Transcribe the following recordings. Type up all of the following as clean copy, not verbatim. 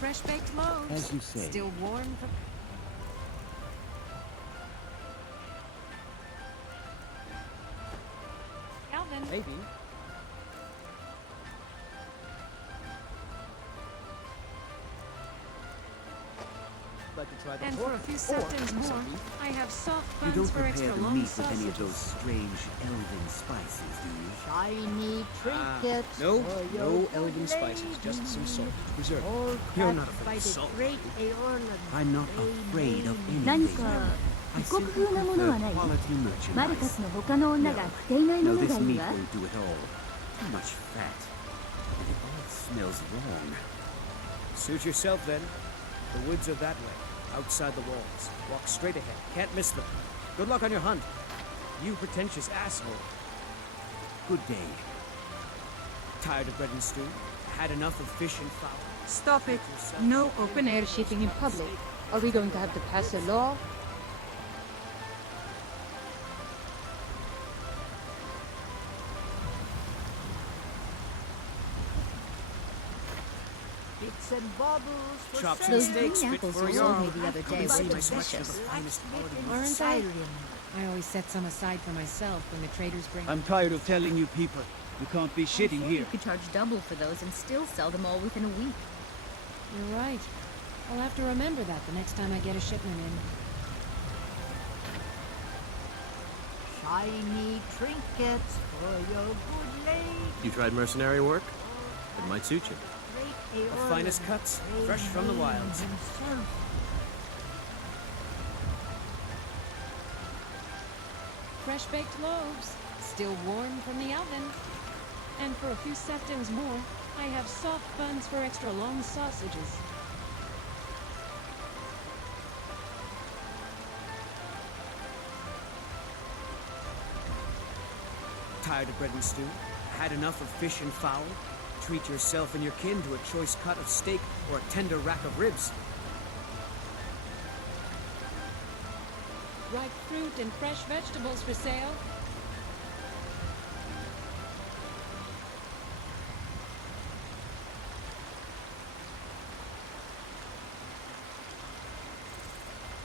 Fresh baked loaves. As you say. Still warm from... Calvin. Maybe. Like to try the And pork for a few or seconds more, some beef. I have soft You buns don't for prepare extra the long meat with any of those sausages. strange elven spices, do you? Shiny trinkets. No, for your no good elven spices, just some salt. Preserve. All You're not cut afraid by of the salt. great Aeorlan. I'm not afraid of 何 anything. か I 異国 simply 風なものは prefer ない？ quality マルカ merchandise. スの他の女が着ていないも No, の this がいい meat わ。 won't do it all. Too much fat. And it all smells wrong. Suit yourself then. The woods are that way, outside the walls. Walk straight ahead. Can't miss them. Good luck on your hunt. You pretentious asshole. Good day. Tired of bread and stew? Had enough of fish and fowl? Stop it. No open air shitting in public. Are we going to have to pass a law? Bits and bobbles for Chops and sale. Those green steaks fit apples for a you sold yarn. me the other day Come were see my selection of delicious. the finest quality meat. Aren't they? Siren. I always set some aside for myself when the traders bring... I'm tired of telling you people. You can't be shitting You here. could charge double for those and still sell them all within a week. You're right. I'll have to remember that the next time I get a shipment in. Shiny trinkets for your good lady. You tried mercenary work? It might suit you. Great The Aeorlan. finest cuts, fresh from the wilds. Himself. Fresh baked loaves. Still warm from the oven. And for a few seconds more, I have soft buns for extra long sausages. Tired of bread and stew? Had enough of fish and fowl? Treat yourself and your kin to a choice cut of steak or a tender rack of ribs. Ripe fruit and fresh vegetables for sale.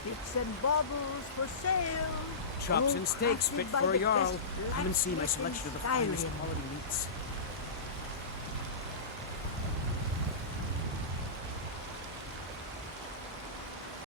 Bits and bobbles for sale. Chops All and steaks crafted fit by for a the jarl. best Come and see my blacksmith selection of the in finest Skyrim. quality meats.